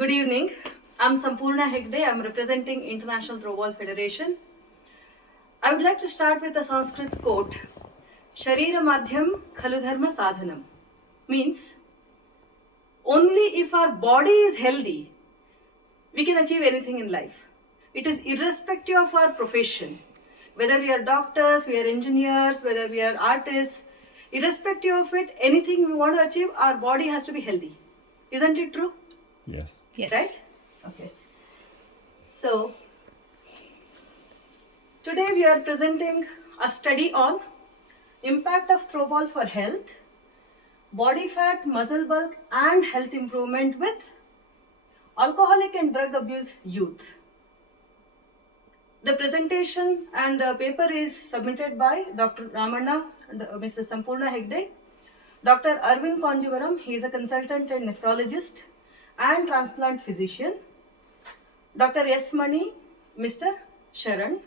Good evening. I'm Sampoorna Hegde. I'm representing International Throwball Federation. I would like to start with a Sanskrit quote. Sharira madhyam khalu dharma sadhanam. Means, only if our body is healthy, we can achieve anything in life. It is irrespective of our profession. Whether we are doctors, we are engineers, whether we are artists, irrespective of it, anything we want to achieve, our body has to be healthy. Isn't it true? Yes. Yes. Right? Okay. So, today we are presenting a study on impact of throwball for health, body fat, muscle bulk and health improvement with alcoholic and drug abuse youth. The presentation and the paper is submitted by Dr. Ramanna and Mrs. Sampoorna Hegde. Dr. Arvind Conjivaram, he is a consultant and nephrologist and transplant physician. Dr. S. Mani, Mr. Sharan.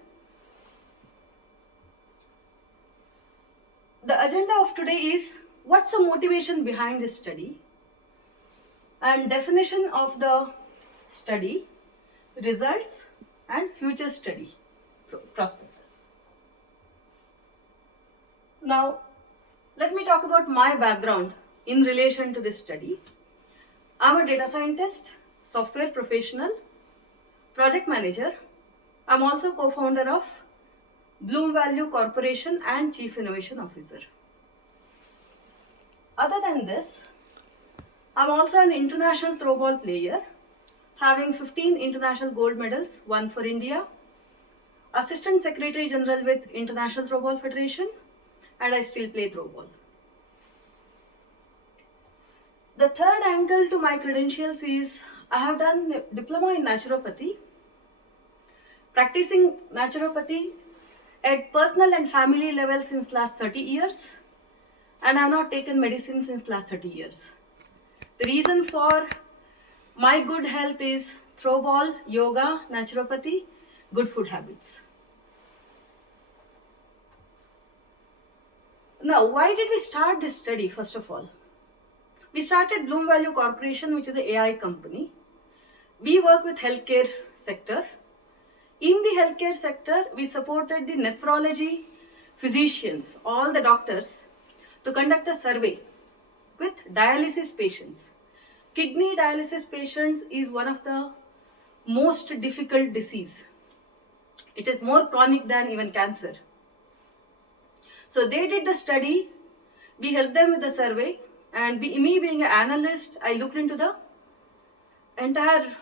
The agenda of today is what's the motivation behind this study and definition of the study, results and future study prospectus. Now, let me talk about my background in relation to this study. I'm a data scientist, software professional, project manager. I'm also co-founder of Bloom Value Corporation and Chief Innovation Officer. Other than this, I'm also an international throwball player, having 15 international gold medals, one for India, Assistant Secretary General with International Throwball Federation, and I still play throwball. The third angle to my credentials is I have done Diploma in Naturopathy, practicing Naturopathy at personal and family level since last 30 years, and I have not taken medicine since last 30 years. The reason for my good health is throwball, yoga, naturopathy, good food habits. Now, why did we start this study first of all? We started Bloom Value Corporation, which is an AI company. We work with healthcare sector. In the healthcare sector, we supported the nephrology physicians, all the doctors, to conduct a survey with dialysis patients. Kidney dialysis patients is one of the most difficult disease. It is more chronic than even cancer. So they did the study, we helped them with the survey, and me being an analyst, I looked into the entire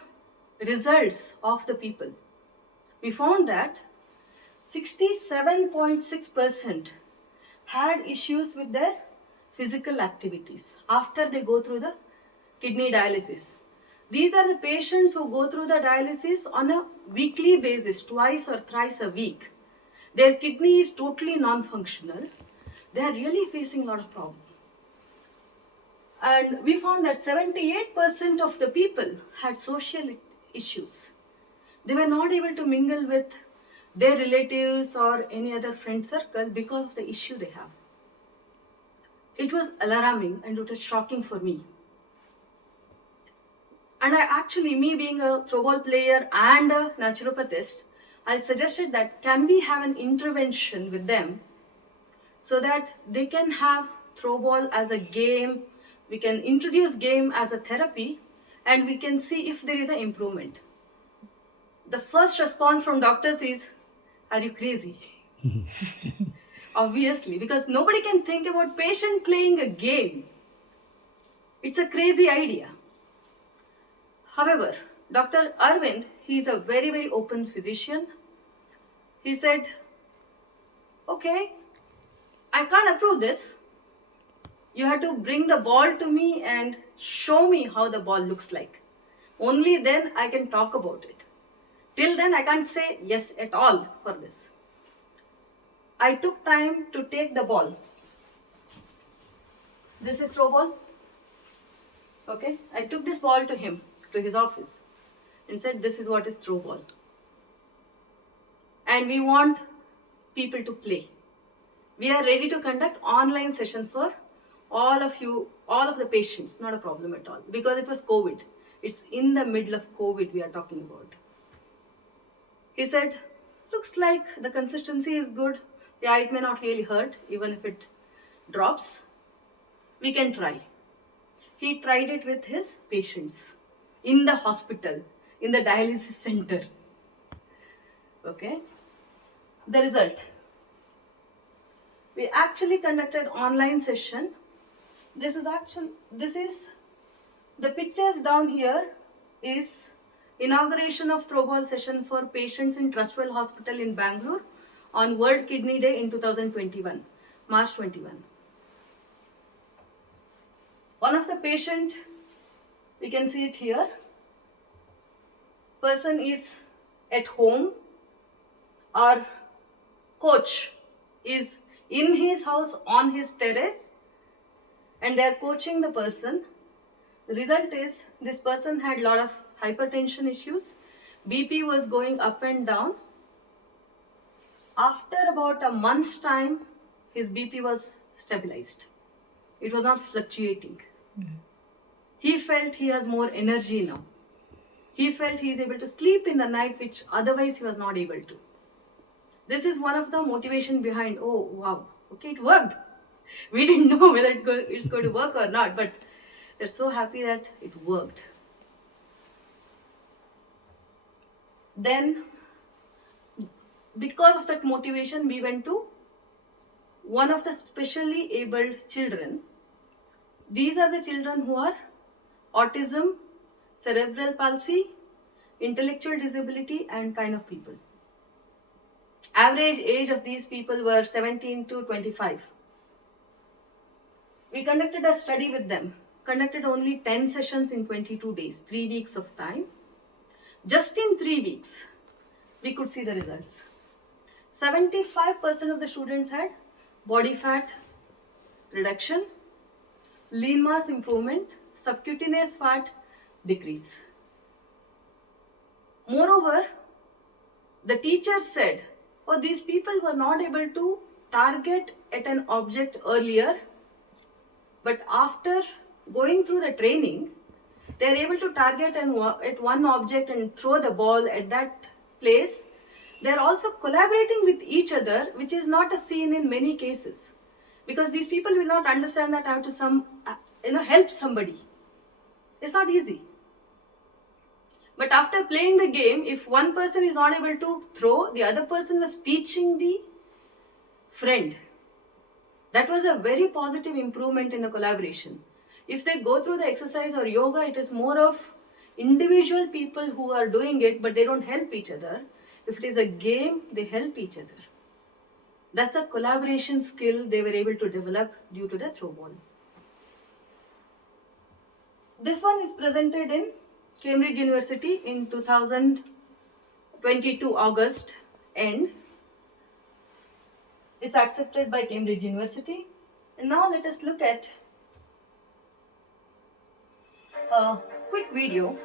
results of the people. We found that 67.6% had issues with their physical activities after they go through the kidney dialysis. These are the patients who go through the dialysis on a weekly basis, twice or thrice a week. Their kidney is totally non-functional. They are really facing a lot of problems. And we found that 78% of the people had social issues. They were not able to mingle with their relatives or any other friend circle because of the issue they have. It was alarming and it was shocking for me. And I actually, me being a throwball player and a naturopathist, I suggested that can we have an intervention with them so that they can have throwball as a game, we can introduce game as a therapy, and we can see if there is an improvement. The first response from doctors is, are you crazy? Obviously, because nobody can think about patient playing a game. It's a crazy idea. However, Dr. Arvind, he is a very, very open physician. He said, okay, I can't approve this. You have to bring the ball to me and show me how the ball looks like. Only then I can talk about it. Till then, I can't say yes at all for this. I took time to take the ball. This is throw ball. Okay, I took this ball to him, to his office, and said, this is what is throw ball. And we want people to play. We are ready to conduct online sessions for all of you, all of the patients, not a problem at all, because it was COVID. It's in the middle of COVID we are talking about. He said, looks like the consistency is good. Yeah, it may not really hurt even if it drops. We can try. He tried it with his patients in the hospital, in the dialysis center. Okay. The result. We actually conducted online session. This is the pictures down here is inauguration of throwball session for patients in Trustwell Hospital in Bangalore on World Kidney Day in 2021, March 21. One of the patient, we can see it here, person is at home, our coach is in his house on his terrace and they are coaching the person. The result is this person had a lot of hypertension issues, BP was going up and down. After about a month's time, his BP was stabilized. It was not fluctuating. He felt he has more energy now. He felt he is able to sleep in the night, which otherwise he was not able to. This is one of the motivation behind, oh wow, okay, it worked. We didn't know whether it's going to work or not, but we're so happy that it worked. Then, because of that motivation, we went to one of the specially abled children. These are the children who are autism, cerebral palsy, intellectual disability and kind of people. Average age of these people were 17 to 25. We conducted a study with them, conducted only 10 sessions in 22 days, 3 weeks of time. Just in 3 weeks, we could see the results. 75% of the students had body fat reduction, lean mass improvement, subcutaneous fat decrease. Moreover, the teacher said, oh, these people were not able to target at an object earlier, but after going through the training, they are able to target at one object and throw the ball at that place. They are also collaborating with each other, which is not a scene in many cases, because these people will not understand that I have to help somebody. It's not easy. But after playing the game, if one person is not able to throw, the other person was teaching the friend. That was a very positive improvement in the collaboration. If they go through the exercise or yoga, it is more of individual people who are doing it, but they don't help each other. If it is a game, they help each other. That's a collaboration skill they were able to develop due to the throwball. This one is presented in Cambridge University in 2022 August end. It's accepted by Cambridge University. And now let us look at a quick video.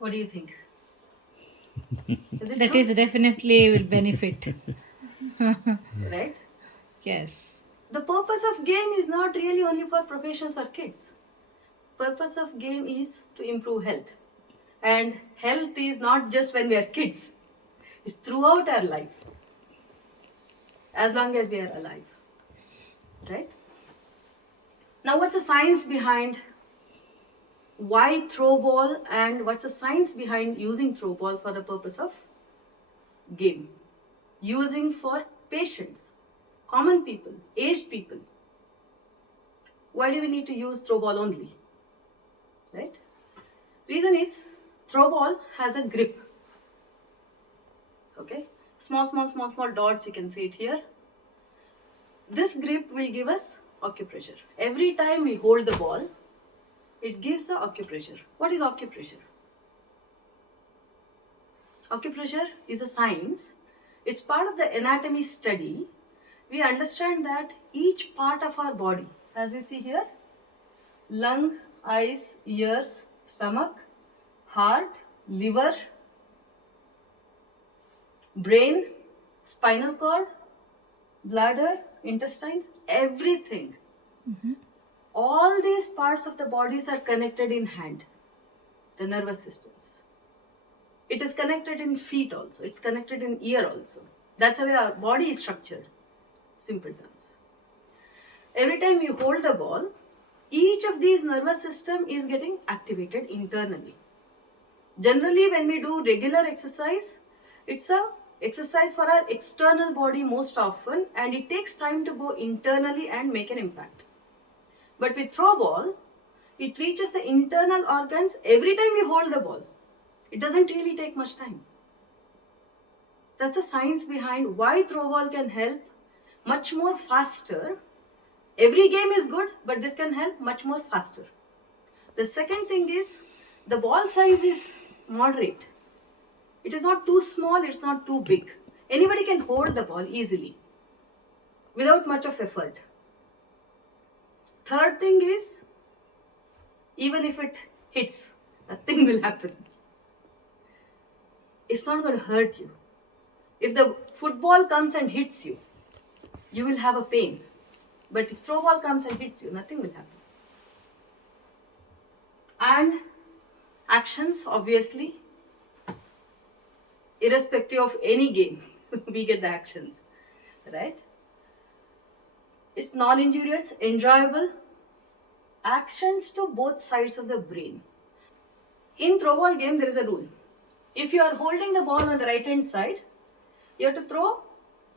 What do you think? That is definitely will benefit. Right? Yes. The purpose of game is not really only for professionals or kids. Purpose of game is to improve health. And health is not just when we are kids. It's throughout our life. As long as we are alive. Right? Now what's the science behind why throwball and what's the science behind using throwball for the purpose of game? using for patients, common people, aged people. Why do we need to use throw ball only? Right? Reason is throw ball has a grip. Okay? Small dots, you can see it here. This grip will give us acupressure. Every time we hold the ball, it gives the acupressure. What is acupressure? Acupressure is a science. It's part of the anatomy study. We understand that each part of our body, as we see here, lung, eyes, ears, stomach, heart, liver, brain, spinal cord, bladder, intestines, everything. All these parts of the bodies are connected in hand, the nervous systems. It is connected in feet also. It's connected in ear also. That's the way our body is structured. Simple terms. Every time you hold the ball, each of these nervous system is getting activated internally. Generally, when we do regular exercise, it's a exercise for our external body most often, and it takes time to go internally and make an impact. But with throw ball, it reaches the internal organs every time we hold the ball. It doesn't really take much time. That's the science behind why throw ball can help much more faster. Every game is good, but this can help much more faster. The second thing is, the ball size is moderate. It is not too small, it's not too big. Anybody can hold the ball easily, without much of effort. Third thing is, even if it hits, nothing will happen. It's not going to hurt you. If the football comes and hits you, you will have a pain. But if throw ball comes and hits you, nothing will happen. And actions, obviously, irrespective of any game, we get the actions, right? It's non-injurious, enjoyable, actions to both sides of the brain. In throw ball game, there is a rule. If you are holding the ball on the right hand side, you have to throw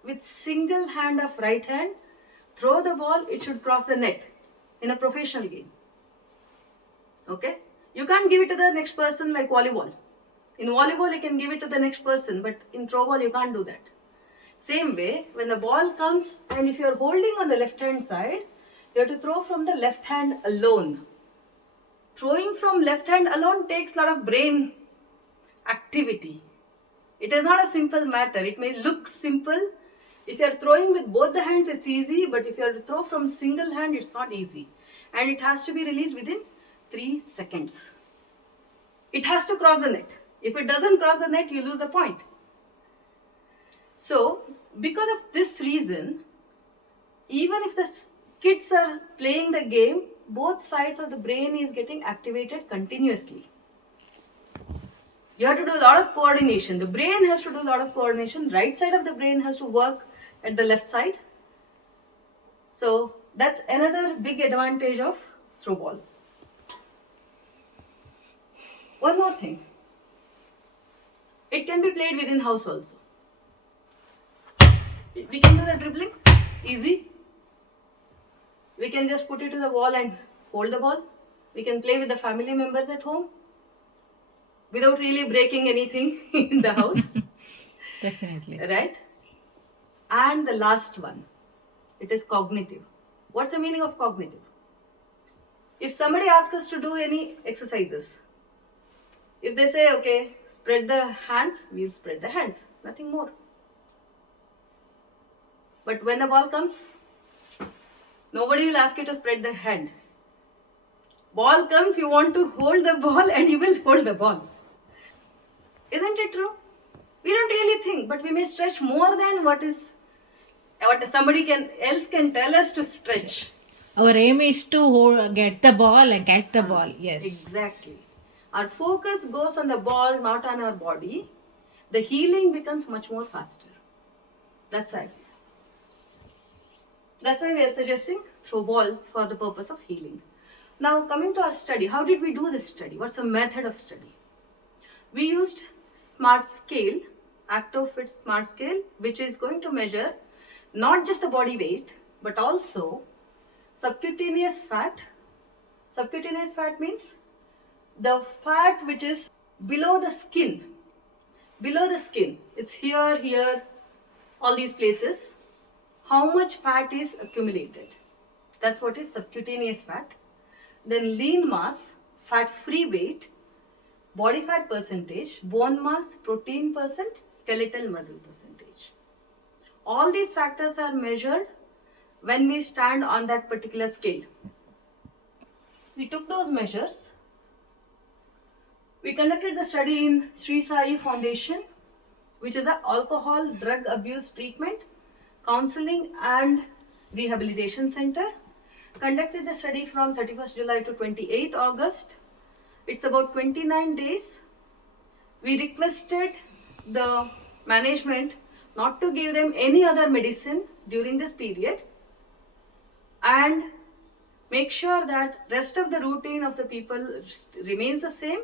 with single hand of right hand. Throw the ball, it should cross the net in a professional game. Okay? You can't give it to the next person like volleyball. In volleyball, you can give it to the next person, but in throw ball, you can't do that. Same way, when the ball comes, and if you are holding on the left hand side, you have to throw from the left hand alone. Throwing from left hand alone takes a lot of brain activity. It is not a simple matter. It may look simple. If you are throwing with both the hands, it's easy, but if you are to throw from single hand, it's not easy. And it has to be released within 3 seconds. It has to cross the net. If it doesn't cross the net, you lose the point. So, because of this reason, even if the kids are playing the game, both sides of the brain is getting activated continuously. You have to do a lot of coordination. The brain has to do a lot of coordination. Right side of the brain has to work at the left side. So that's another big advantage of throw ball. One more thing. It can be played within house also. We can do the dribbling, easy. We can just put it to the wall and hold the ball. We can play with the family members at home without really breaking anything in the house. Definitely. Right? And the last one, it is cognitive. What's the meaning of cognitive? If somebody asks us to do any exercises, if they say, okay, spread the hands, we'll spread the hands. Nothing more. But when the ball comes, nobody will ask you to spread the hand. Ball comes, you want to hold the ball and you will hold the ball. Isn't it true? We don't really think, but we may stretch more than what somebody else can tell us to stretch. Our aim is to get the ball and catch the ball. Yes. Exactly. Our focus goes on the ball, not on our body. The healing becomes much more faster. That's it. That's why we are suggesting throw ball for the purpose of healing. Now coming to our study, how did we do this study? What's the method of study? We used smart scale ActoFit Smart Scale, which is going to measure not just the body weight but also subcutaneous fat. Subcutaneous fat means the fat which is below the skin. Below the skin, it's here, all these places. How much fat is accumulated? That's what is subcutaneous fat. Then lean mass, fat-free weight, body fat percentage, bone mass, protein percent, skeletal muscle percentage. All these factors are measured when we stand on that particular scale. We took those measures. We conducted the study in Sri Sai Foundation, which is an alcohol drug abuse treatment, counseling and rehabilitation center. Conducted the study from 31st July to 28th August. It's about 29 days. We requested the management not to give them any other medicine during this period and make sure that rest of the routine of the people remains the same.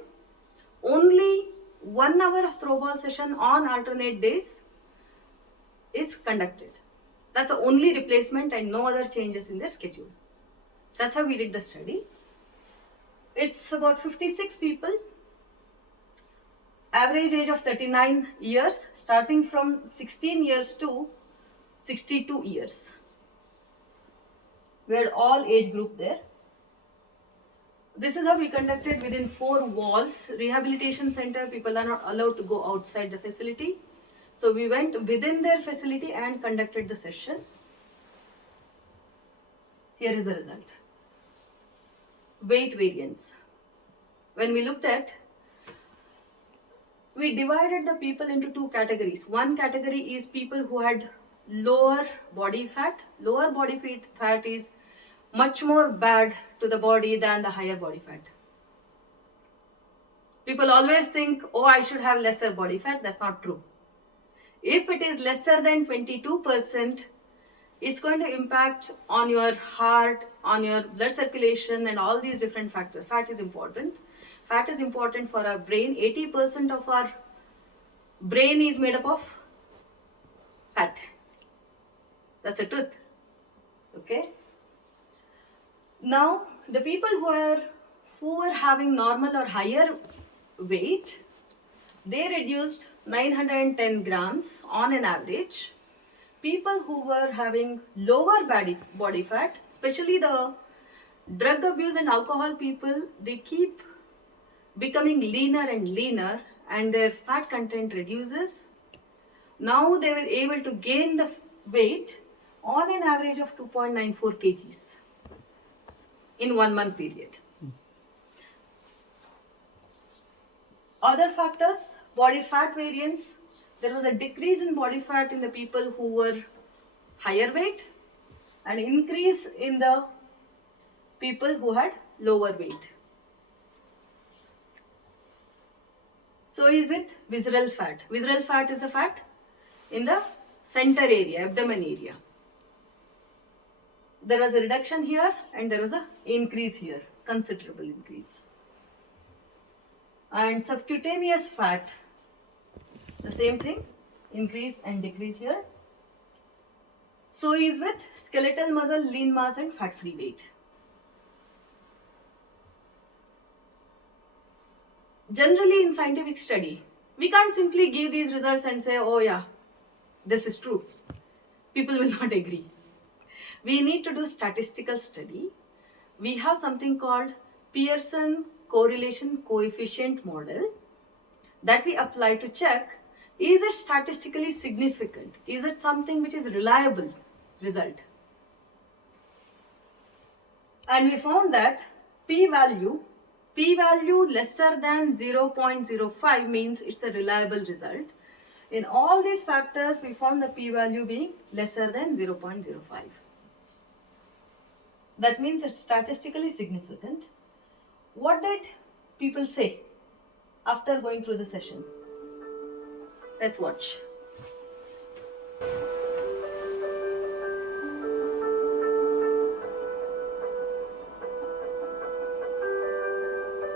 Only 1 hour of throwball session on alternate days is conducted. That's the only replacement and no other changes in their schedule. That's how we did the study. It's about 56 people, average age of 39 years, starting from 16 years to 62 years. We had all age group there. This is how we conducted within 4 walls. Rehabilitation center, people are not allowed to go outside the facility. So we went within their facility and conducted the session. Here is the result. Weight variance. When we looked at, we divided the people into 2 categories. One category is people who had lower body fat. Lower body fat is much more bad to the body than the higher body fat. People always think, oh, I should have lesser body fat. That's not true. If it is lesser than 22%, it's going to impact on your heart, on your blood circulation and all these different factors. Fat is important. Fat is important for our brain. 80% of our brain is made up of fat. That's the truth. Okay? Now, the people who were having normal or higher weight, they reduced 910 grams on an average. People who were having lower body fat, especially the drug abuse and alcohol people, they keep becoming leaner and leaner and their fat content reduces. Now they were able to gain the weight on an average of 2.94 kgs in 1 month period. Other factors, body fat variance. There was a decrease in body fat in the people who were higher weight and increase in the people who had lower weight. So is with visceral fat. Visceral fat is a fat in the center area, abdomen area. There was a reduction here and there was an increase here, considerable increase. And subcutaneous fat, the same thing, increase and decrease here. So is with skeletal muscle, lean mass and fat-free weight. Generally in scientific study, we can't simply give these results and say, oh yeah, this is true. People will not agree. We need to do statistical study. We have something called Pearson correlation coefficient model that we apply to check, is it statistically significant? Is it something which is reliable result? And we found that p-value lesser than 0.05 means it's a reliable result. In all these factors, we found the p-value being lesser than 0.05. That means it's statistically significant. What did people say after going through the session? Let's watch.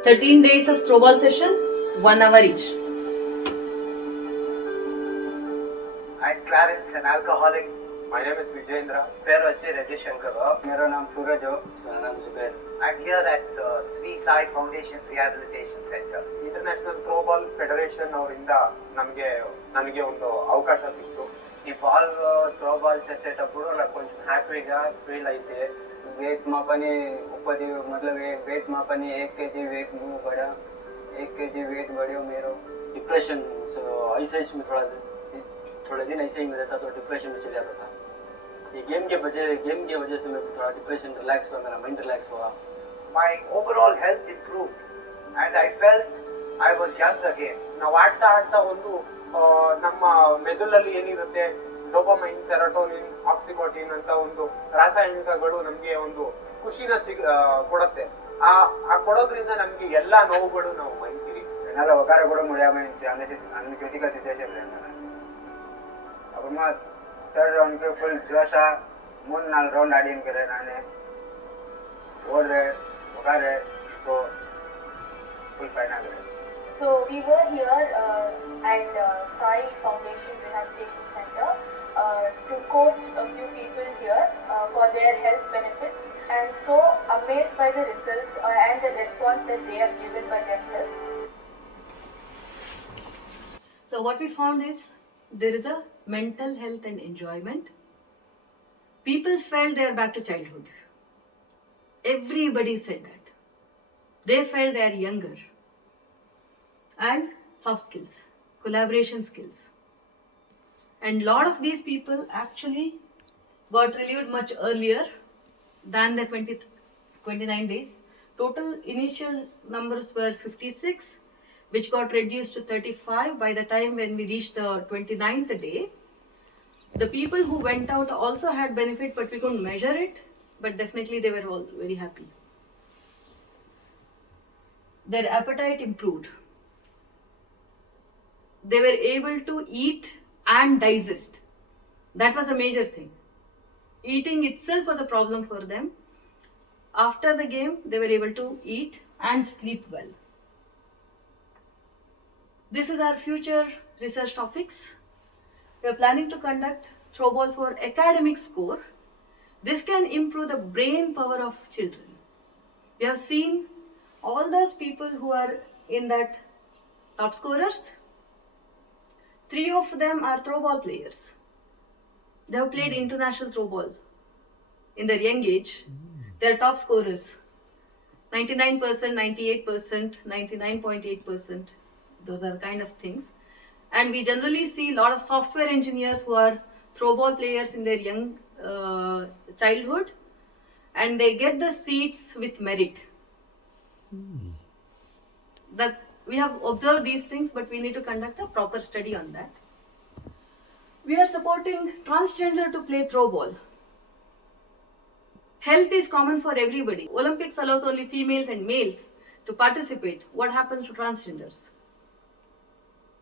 "13 days of throwball session, 1 hour each. as an alcoholic. My name is Vijayendra. పేరు వచ్చి రెడ్డి శంకర్. मेरा नाम सूरज हो. मेरा नाम Zubair. I'm here at the Sri Sai Foundation Rehabilitation Center. International throwball federation ಅವರಿಂದ ನನಗೆ ಒಂದು ಅವಕಾಶ ಸಿಕ್ತು. ఈ బాల్ త్రో బాల్ చేసేటప్పుడు నాకు కొంచెం హ్యాపీగా ఫీల్ అయితే वेट मापने ऊपर मतलब वेट मापने 1 kg वेट बढ़ा, 1 kg वेट बढ़ियो मेरो. डिप्रेशन ऐसे में थोड़ा दिन ऐसे ही रहता तो डिप्रेशन में चले जाता था. ये गेम के वजह से मैं थोड़ा डिप्रेशन रिलैक्स हुआ, मेरा माइंड रिलैक्स हुआ. My overall health improved and I felt I was young again. ನಾವು ಆಡ್ತಾ ಒಂದು ನಮ್ಮ ಮೆದುಳಲ್ಲಿ ಏನಿರುತ್ತೆ ಡೋಪಮೈನ್, ಸೆರೋಟೋನಿನ್, ಆಕ್ಸಿಕೋಟಿನ್ ಅಂತ ಒಂದು ರಾಸಾಯನಿಕಗಳು ನಮ್ಗೆ ಒಂದು ಖುಷಿನ ಕೊಡುತ್ತೆ. ಆ ಕೊಡೋದ್ರಿಂದ ನಮ್ಗೆ ಎಲ್ಲಾ ನೋವುಗಳು ನಾವು ಮರಿತೀವಿ. என்னால் உட்கார கூட முடியாமல் இருந்துச்சு. அந்த கிரிட்டிக்கல் சுச்சுவேஷனில் இருந்தேன். அப்புறமா தேர்ட் ரவுண்டுக்கு ஃபுல் ஜோஷாக 3-4 ரவுண்ட் ஆடி இருக்கிறேன். நான் ஓடுறேன், உட்கார, இப்போ ஃபுல் ஃபைன் ஆகுறேன். So we were here at Sai Foundation Rehabilitation Center to coach a few people here for their health benefits, and so amazed by the results and the response that they have given by themselves. So what we found is there is a mental health and enjoyment. People felt they are back to childhood. Everybody said that. They felt they are younger. And soft skills, collaboration skills. And lot of these people actually got relieved much earlier than the 29 days. Total initial numbers were 56, which got reduced to 35 by the time when we reached the 29th day. The people who went out also had benefit, but we couldn't measure it, but definitely they were all very happy. Their appetite improved. They were able to eat and digest. That was a major thing. Eating itself was a problem for them. After the game, they were able to eat and sleep well. This is our future research topics. We are planning to conduct throwball for academic score. This can improve the brain power of children. We have seen all those people who are in that top scorers. 3 of them are throwball players. They have played international throwball in their young age. They are top scorers. 99%, 98%, 99.8%. Those are the kind of things. And we generally see a lot of software engineers who are throwball players in their young childhood, and they get the seats with merit. That we have observed these things, but we need to conduct a proper study on that. We are supporting transgender to play throwball. Health is common for everybody. Olympics allows only females and males to participate. What happens to transgenders?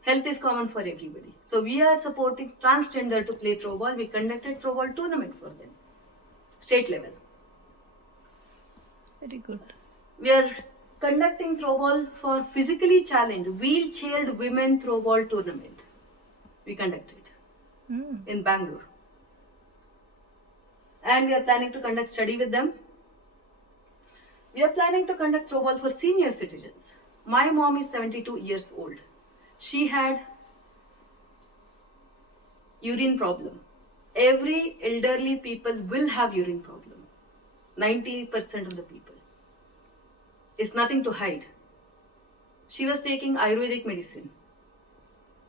Health is common for everybody. So we are supporting transgender to play throwball. We conducted throwball tournament for them, state level. Very good. We are conducting throwball for physically challenged wheelchaired women throwball tournament. We conducted in Bangalore. And we are planning to conduct study with them. We are planning to conduct throwball for senior citizens. My mom is 72 years old. She had urine problem. Every elderly people will have urine problem. 90% of the people. It's nothing to hide. She was taking Ayurvedic medicine.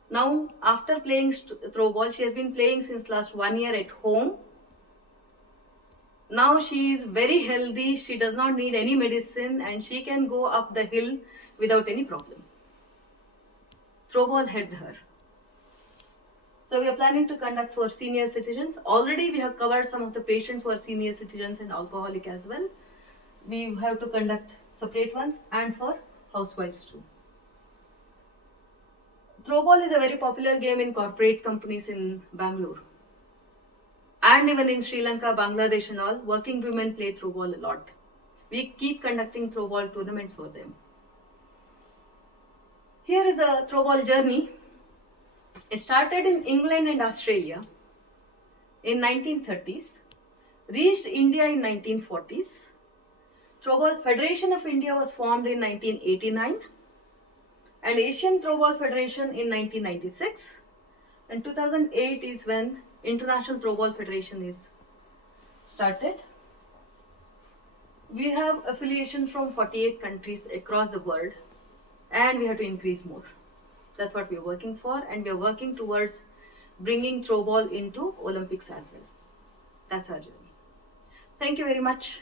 Now, after playing throwball, she has been playing since last 1 year at home. Now she is very healthy. She does not need any medicine and she can go up the hill without any problem. Throwball helped her. So we are planning to conduct for senior citizens. Already we have covered some of the patients who are senior citizens and alcoholic as well. We have to conduct separate ones and for housewives too. Throwball is a very popular game in corporate companies in Bangalore. And even in Sri Lanka, Bangladesh and all, working women play throwball a lot. We keep conducting throwball tournaments for them. Here is the throwball journey. It started in England and Australia. in 1930s, reached India in 1940s. Throwball Federation of India was formed in 1989 and Asian Throwball Federation in 1996, and 2008 is when International Throwball Federation is started. We have affiliation from 48 countries across the world and we have to increase more. That's what we are working for, and we are working towards bringing throwball into Olympics as well. That's our journey. Thank you very much.